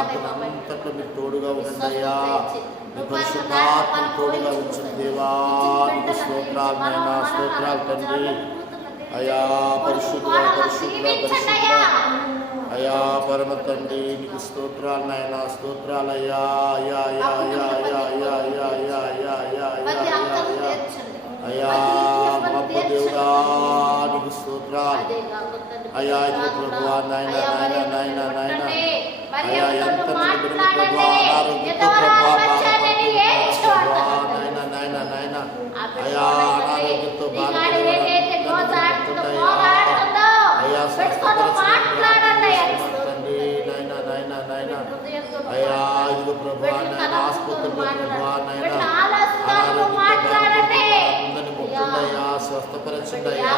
ప్రార్థన అంతట్లో మీరు తోడుగా అయ్యా మీ పరిశుద్ధాత్మ తోడుగా ఉంచండి దేవా నీకు స్తోత్రాలు నాయన స్తోత్రాలు తండ్రి అయా పరిశుద్ధ పరిశుద్ధ పరిశుద్ధ అయా పరమ తండ్రి నీకు స్తోత్రాలు నాయన స్తోత్రాలు అయ్యా అయ్యా అయ్యా అయ్యా అయ్యా అయ్యా అయ్యా అయ్యా అయ్యా అయ్యా అయ్యా అయ్యా అయ్యా గొప్ప దేవుడా నీకు స్తోత్రాలు అయ్యా ఇది ప్రభువా నాయన నాయన నాయన నాయన ఎంత అయ్యా అనారోగ్యంతో అయ్యా మాట్లాడండి అయ్యా ఇది ప్రభా నాయన ఆసుపత్రిలో నాయన అనారోగ్యంతో అందరినీ ముట్టండి అయ్యా స్వస్థపరచండి అయ్యా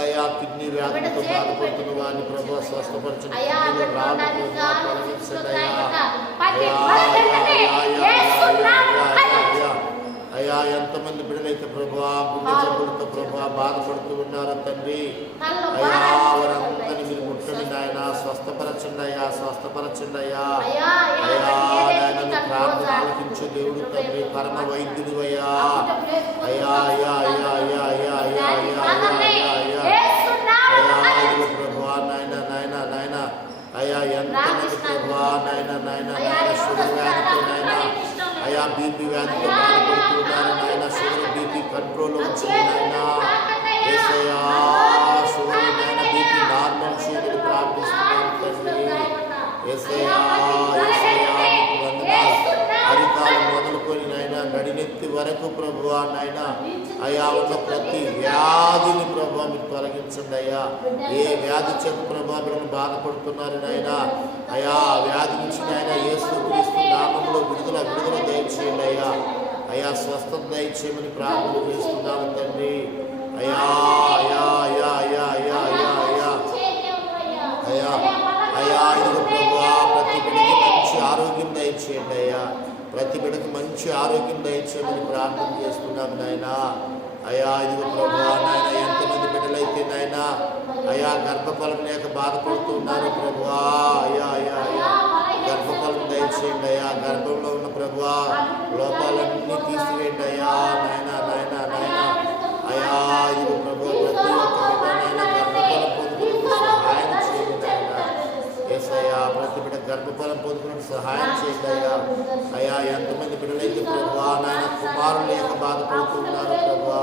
అయ్యా కిడ్నీ వ్యాధితో బాధపడుతున్న వారిని ప్రభు స్వస్థపరచండి అయ్యా, ఎంతమంది బిడ్డలైతే ప్రభు గుండె జబ్బులతో ప్రభు బాధపడుతూ ఉన్నారో తండ్రి. అయ్యా వారందరినీ మీరు ముట్టండి నాయన. స్వస్థపరచండి అయ్యా స్వస్థపరచండి అయ్యా. అయ్యా నాయన ప్రార్థన ఆలకించు దేవుడు తండ్రి పరమ వైద్యుడు అయ్యా. అయ్యా అయ్యా అయ్యా నాయన నాయన నాయన షుగర్ వ్యాధితో నాయన అయ్యా బీపీ వ్యాధితో బాధపడుతున్నారు నాయన షుగర్ బీపీ కంట్రోల్ ఉంచండి నాయన ఏసయ్యా షుగర్ నాయన బీపీ నార్మల్ షుగర్ ప్రార్థిస్తున్నాను తండ్రి ఏసయ్యా నీకు వందనాలు అరికాలు మొదలుకొని నాయన నడినెత్తి వరకు ప్రభువా నాయన అయ్యా ఉన్న ప్రతి వ్యాధిని ప్రభు మీరు తొలగించండి అయ్యా. ఏ వ్యాధి చేత ప్రభావ మీరు బాధపడుతున్నారు నాయన అయ్యా వ్యాధి నుంచి నాయన ఏసు క్రీస్తు నామంలో విడుదల విడుదల దయచేయండి అయ్యా. అయ్యా స్వస్థత దయచేయమని ప్రార్థన చేస్తున్నాను తండ్రి. అయ్యా అయా అయ్యా అయ్యా అయ్యా అయ్యా అయ్యా. అయ్యా అయా ఇది ప్రభు ప్రతి బిడ్డకి మంచి ఆరోగ్యం దయచేయండి అయ్యా. ప్రతి బిడ్డకి మంచి ఆరోగ్యం దయచేయమని ప్రార్థన చేస్తున్నాము నాయన. అయ్యా ఇదిగో ప్రభా నాయన ఎంతమంది బిడ్డలైతే నాయన అయ్యా గర్భఫలం లేక బాధపడుతున్నారు ప్రభువా అయ్యా అయ్యా అయ్యా గర్భఫలం దయచేయండి అయ్యా. గర్భంలో ఉన్న ప్రభువా లోపాలన్నీ తీసివేయండి అయా ప్రతిఫలం పొందుకున్నట్టు సహాయం చేశాయా అయ్యా. ఎంతమంది బిడ్డలైతే ప్రభా నాయన కుమారులు ఎంత బాధపడుతున్నారు ప్రభా.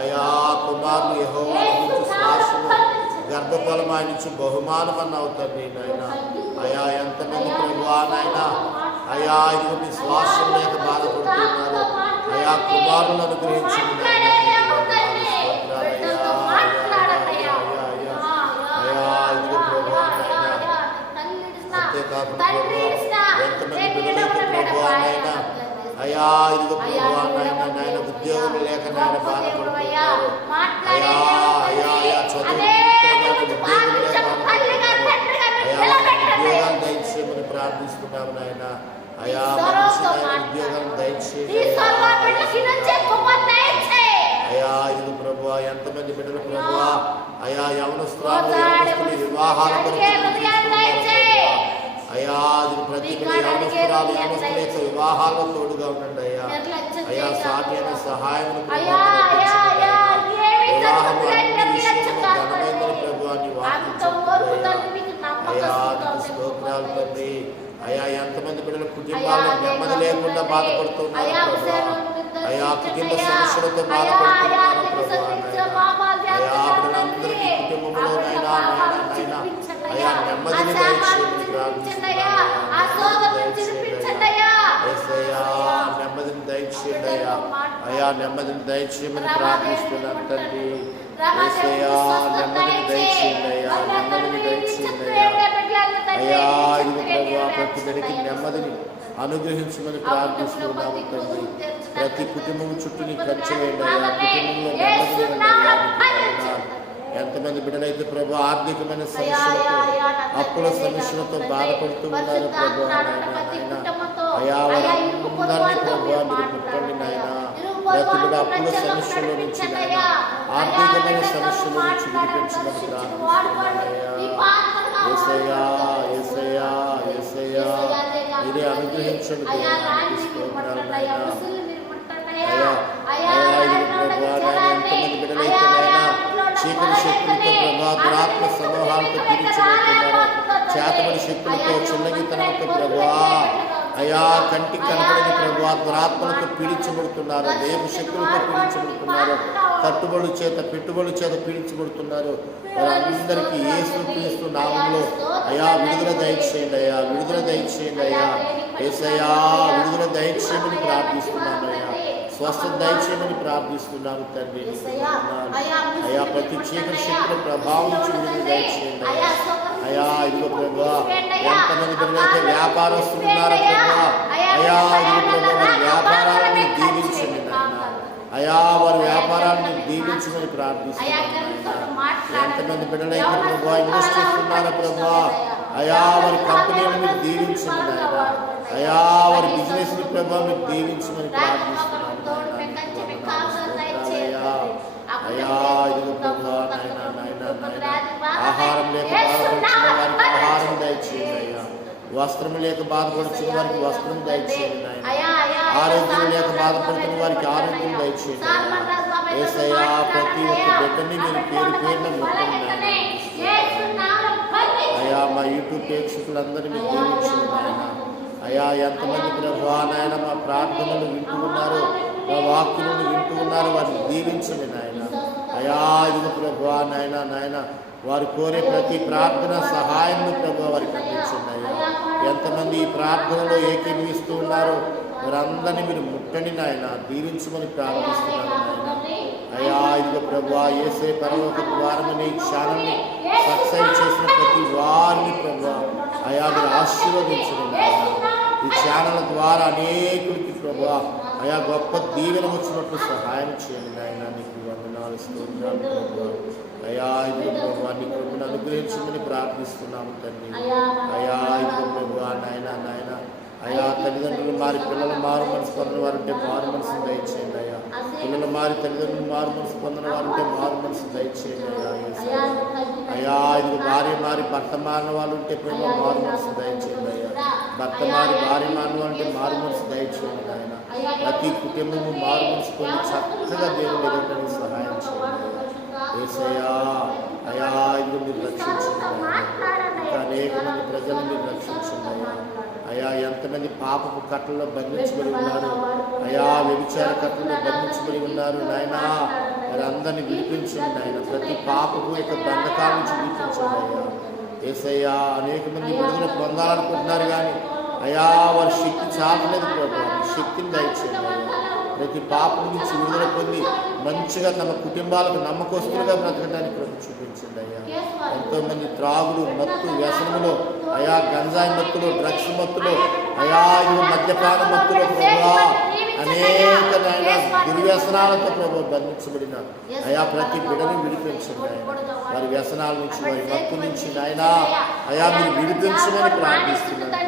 అయా కుమారులు యహో శాశ్వతం గర్భఫలం ఆయన బహుమానం అవుతారు తండ్రి నాయన. అయా ఎంతమంది ప్రభా నాయన అయా ఇది శ్వాసం లేక బాధపడుతున్నారు అయా కుమారులను అనుగ్రహించింది ఎంతమంది అయ్యా ఇదిగో నాయన నాయన ఉద్యోగం లేక నాయన బాధపడుతున్నారు అయ్యా అయ్యా అయ్యా ఉద్యోగాలు దయచేయమని ప్రార్థిస్తున్నాము నాయన. అయ్యా ఉద్యోగం దయచేయ అయా ఇది ఎంతమంది బిడ్డలు ప్రభు అయా యవనస్త్రాలు వివాహాల కొరకు రాజు ప్రతి యామస్తురాలు తోడుగా ఉండండి అయ్యా. అయ్యా సాటి అయిన సహాయం స్తోత్రాలు తండ్రి. అయా ఎంతమంది బిడ్డల కుటుంబాల్లో నెమ్మది లేకుండా బాధపడుతున్నారు అయా కుటుంబ సమస్యలతో బాధపడుతున్నారు అయా బిడ్డలందరికీ కుటుంబంలోనైనా అయా నెమ్మది అయ్యా నెమ్మదిని దయచేయమని ప్రార్థిస్తున్నాను తండ్రి. ఏసయ్యా నెమ్మదిని దయచేయండి అయ్యా నెమ్మదిని దయచేయండి అయ్యా. అయ్యా ఇది ప్రభు ప్రతి బిడ్డకి నెమ్మదిని అనుగ్రహించమని ప్రార్థిస్తున్నాము తండ్రి. ప్రతి కుటుంబం చుట్టూని ఖర్చు వేయండి అయ్యా. కుటుంబంలో నెమ్మదిని ఎంతమంది బిడ్డలైతే ప్రభు ఆర్థికమైన సమస్యలతో అప్పుల సమస్యలతో బాధపడుతూ ఉన్నారు ప్రభు అయ్యా వారందరినీ ప్రభు మీరు ముట్టండి రైతులుగా అప్పుల సమస్యల నుంచి ఆర్థికమైన సమస్యల నుంచి విడిపించమని ప్రార్థిస్తున్నాయ్యా ఏసయ్యా ఏసయ్యా మీరే అనుగ్రహించండి చీకటి శక్తులతో ప్రభా దురాత్మ సమూహాలతో పీడించబోతున్నారు చేతబడి శక్తులతో చిన్నగితనంతో ప్రభావ అయా కంటికి కనపడని ప్రభా దురాత్మలతో పీడించబడుతున్నారు. దేవ శక్తులతో పీడించబడుతున్నారు. కట్టుబడి చేత పెట్టుబడి చేత పీడించబడుతున్నారు. వారందరికీ యేసు క్రీస్తు నామంలో అయా విడుదల దయచేయండి అయ్యా విడుదల దయచేయండి అయ్యా. ఏసయ్యా విడుదల దయచేయమని ప్రార్థిస్తున్నాను అయ్యా. స్వస్థత దయచేయమని ప్రార్థిస్తున్నాను తండ్రి. అయ్యా ప్రతి చీకటి శక్తుల ప్రభావం నుంచి విడుదల దయచేయండి అయ్యా. అయ్యా ఇదిగో ప్రభా ఎంతమంది బిడ్డలైతే వ్యాపారస్తులు ఉన్నారో ప్రభా అయ్యా ఇదిగో ప్రభా వారి వ్యాపారాలను దీవించండి అయ్యా వారి వ్యాపారాలను దీవించమని ప్రార్థిస్తున్నాను నాయనా. ఎంతమంది బిడ్డలైతే ప్రభా ఇన్వెస్ట్ చేస్తున్నారో ప్రభా అయ్యా. వారి కంపెనీలను మీరు దీవించండి అయ్యా వారి బిజినెస్ని ప్రభా మీరు దీవించమని ప్రార్థిస్తున్నాను స్తోత్రాలయ్యా. అయ్యా ఇదిగో ప్రభా నాయన ఆహారం లేక బాధపడుతున్న వారికి ఆహారం దయచేయండి అయ్యా. వస్త్రం లేక బాధపడుతున్న వారికి వస్త్రం దయచేయండి ఆరోగ్యం లేక బాధపడుతున్న వారికి ఆరోగ్యం దయచేయండి. ఏసయ్యా ప్రతి ఒక్క బిడ్డని మీరు పేరు పేరున అయ్యా మా యూట్యూబ్ ప్రేక్షకులందరినీ మీరు దీవించండి నాయన. అయ్యా ఎంతమంది ప్రభా నాయన మా ప్రార్థనలు వింటూ ఉన్నారు మా వాక్యులను వింటూ ఉన్నారు వారిని దీవించండి నాయన. అయ్యా ఇదిగో ప్రభా నాయన నాయన వారు కోరే ప్రతి ప్రార్థన సహాయం ప్రభు వారికి అందించండి అయ్యా. ఎంతమంది ఈ ప్రార్థనలో ఏకీభవిస్తూ ఉన్నారో వారందరినీ మీరు ముట్టండి నాయన దీవించమని ప్రారంభిస్తున్నాను నాయన. అయ్యా ఇదిగో ప్రభు ఏసే పరలోక ద్వారమని ఈ క్షానాన్ని సక్సెస్ చేసిన ప్రతి వారిని ప్రభు అయా మీరు ఆశీర్వదించడం ఈ ఛానల్ ద్వారా అనేకుడికి ప్రభు అయా గొప్ప దీవెన వచ్చినట్లు సహాయం చేయండి ఆయన నీకు వందనాలు స్తోత్రాలు అయా ఇదిగో ప్రభు నీ కృపను అనుగ్రహించమని ప్రార్థిస్తున్నాము తండ్రి. అయా ఇది ప్రభు నాయన నాయన. అయా తల్లిదండ్రులు మారి పిల్లలు మారు మనసు పనులు వారంటే మారు మనసును దయచేయండి. అయ్యా పిల్లలు మారి తల్లిదండ్రులు మారు మనసు పొందిన వారుంటే మారు మనసు దయచేయండి. అయ్యా అయ్యా ఇది భార్య మారి భర్త మారిన వాళ్ళు ఉంటే ప్రేమ మారు మనసు దయచేయండి అయ్యా. భర్త మారి భార్య మారిన వాళ్ళు ఉంటే మారు మనసు దయచేయండి ఆయన ప్రతి కుటుంబము మారు మనసు పొంది చక్కగా దేవుని ఎదుగుతానికి సహాయం చేయండి ఏసయ్యా అయా అయ్యా ఇది మీరు రక్షించండి అనేక మంది ప్రజలను మీరు రక్షించండి అయ్యా. అయ్యా ఎంతమంది పాపపు కట్టల్లో బంధించబడి ఉన్నారు. అయ్యా వ్యభిచార కట్టల్లో బంధించబడి ఉన్నారు. నాయనా వారందరినీ విడిపించండి నాయన. ప్రతి పాపపు యొక్క బంధకాల నుంచి విడిపించండి అయ్యా. ఏసయ్యా అనేక మంది విడుదల పొందాలనుకుంటున్నారు కానీ అయ్యా వారి శక్తి చాలలేదు ప్రభు. శక్తిని దయచేయండి అయ్యా. ప్రతి పాపం నుంచి విడుదల పొంది మంచిగా తమ కుటుంబాలకు నమ్మకస్తులుగా బ్రతకడానికి ప్రభు చూపించండి అయ్యా. ఎంతో మంది త్రాగుడు మత్తు వ్యసనములో అయా గంజాయి మత్తులు డ్రగ్స్ మత్తులు అయా ఇవి మద్యపాన మత్తులు ప్రభా అనేక నాయన దుర్వ్యసనాలతో ప్రభు బంధించబడిన అయా ప్రతి బిడని విడిపించండి ఆయన వారి వ్యసనాల నుంచి వారి మత్తు నుంచి ఆయన అయా మీరు విడిపించమని ప్రార్థిస్తున్నాను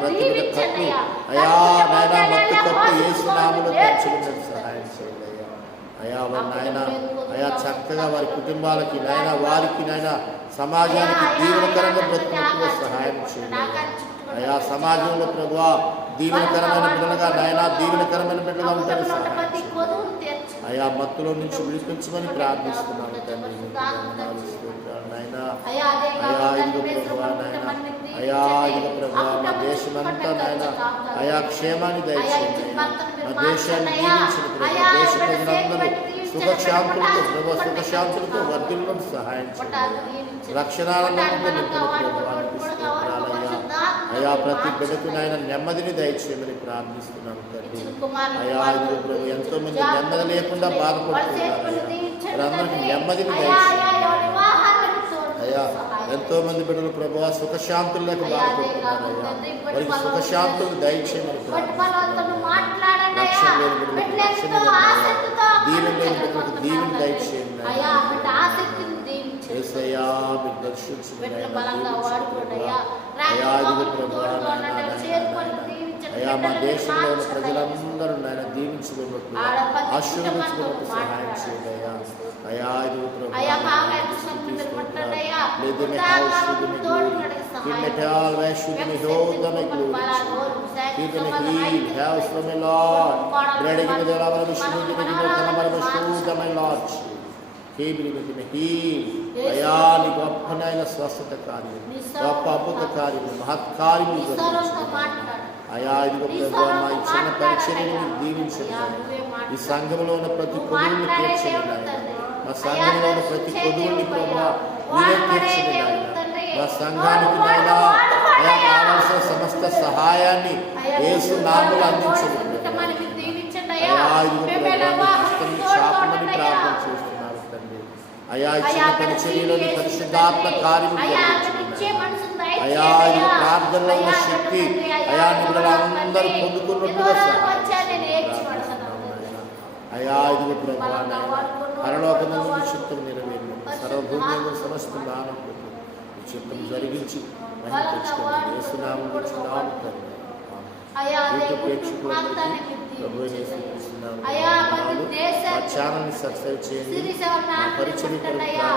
ప్రతి బిడ్డ కట్టు అయా నాయన మత్తు కట్టు ఏసు నామలో సహాయం చేయండి అయ్యా. అయా వారి నాయన అయా చక్కగా వారి కుటుంబాలకి నాయన వారికి నాయన సమాజానికి దీవెనకరంగా బ్రతుకున్నట్టుగా సహాయం చేయండి అయ్యా. అయా సమాజంలో ప్రభువా దీవెనకరమైన బిడ్డలుగా నాయన దీవెనకరమైన బిడ్డలుగా ఉంటారు. అయా మత్తులో నుంచి విడిపించమని ప్రార్థిస్తున్నాను తండ్రి. నాయనా. అయా ఇదిగో ప్రభువా నాయన. అయా ఇదిగో ప్రభువా మా దేశమంతా నాయన. అయా క్షేమాన్ని దయచేయండి. మా దేశాన్ని దీవించిన ప్రభు దేశ సుఖశాంతులతో ప్రభు సుఖశాంతులతో వర్ధిల్లం సహాయం రక్షణానందంతో అయా ప్రతి బిడ్డకు నాయన నెమ్మదిని దయచేయమని ప్రార్థిస్తున్నాను తండ్రి. అయా ఇదిగో ప్రభు ఎంతో మంది నెమ్మది లేకుండా బాధపడుతున్నారు. వారందరికీ నెమ్మదిని అయ్యా ఎంతో మంది బిడ్డలు ప్రభు సుఖశాంతులు లేక బాధపడుతున్నారు. అయ్యా వారికి సుఖశాంతులు దయచేయమని ప్రార్థిస్తున్నాను రక్షణ లేని బిడ్డలకు. దీవెన లేని బిడ్డలకు దీవెన దయచేయండి ఏసయ్యా. అయ్యా ఉండండి చేరుకొని దీవించండి అయ్యా మా దేశంలో ఉన్న. ప్రజలందరూ నాయన దీవించుకున్నట్లు కుటుంబంతో సహాయం. చేయండి అయ్యా అయ్యా ఇది all where should be hold them a glory. Keep in heal, house from a Lord. Bread in the love of the shoe, in the love of the shoe, the my Lord. Keep in the heal. అయ్యా నీ గొప్పనైన స్వస్థత కార్యం గొప్ప అద్భుత కార్యం మహత్కార్యం అయ్యా ఇది గొప్ప మా ఇచ్చిన పరిచర్యని మీరు దీవించండి ఈ సంఘంలో ఉన్న ప్రతి కొడుకుని తీర్చండి నాయన మా సంఘంలో ఉన్న ప్రతి కొడుకుని ప్రభా మీరే తీర్చండి నాయన మా సంఘానికి నాయన అయ్యా కావాల్సిన సమస్త సహాయాన్ని యేసు నామములో అందించండి. చాపమని ప్రార్థన చేస్తున్నారు తండ్రి. అయ్యా ఇచ్చిన పరిచర్యలోని పరిశుద్ధాత్మ నాయన. అయ్యా ఇది ప్రార్థనలో ఉన్న శక్తి అయా నిన్నందరూ పొందుకున్నట్టుగా సహాయం అయ్యా ఇది ప్రభా పరలోకమందు నీ చిత్తం నెరవేరు సర్వభూమి సమస్త దానం ఈ చిత్తం జరిగించి మహిమ తెచ్చుకోండి తండ్రి. సబ్స్క్రైబ్ చేయండి. పరిచయం అయ్యా.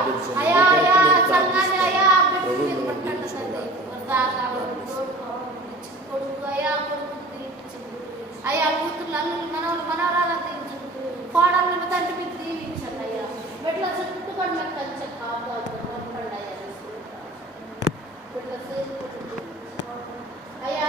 మనవలు దీవించండి కోడళ్ళను మీకు దీవించండి అయ్యా. బిడ్డల చుట్టుకొని మీకు కంచె కాపాడు బిడ్డల సేవకుడు. అయ్యా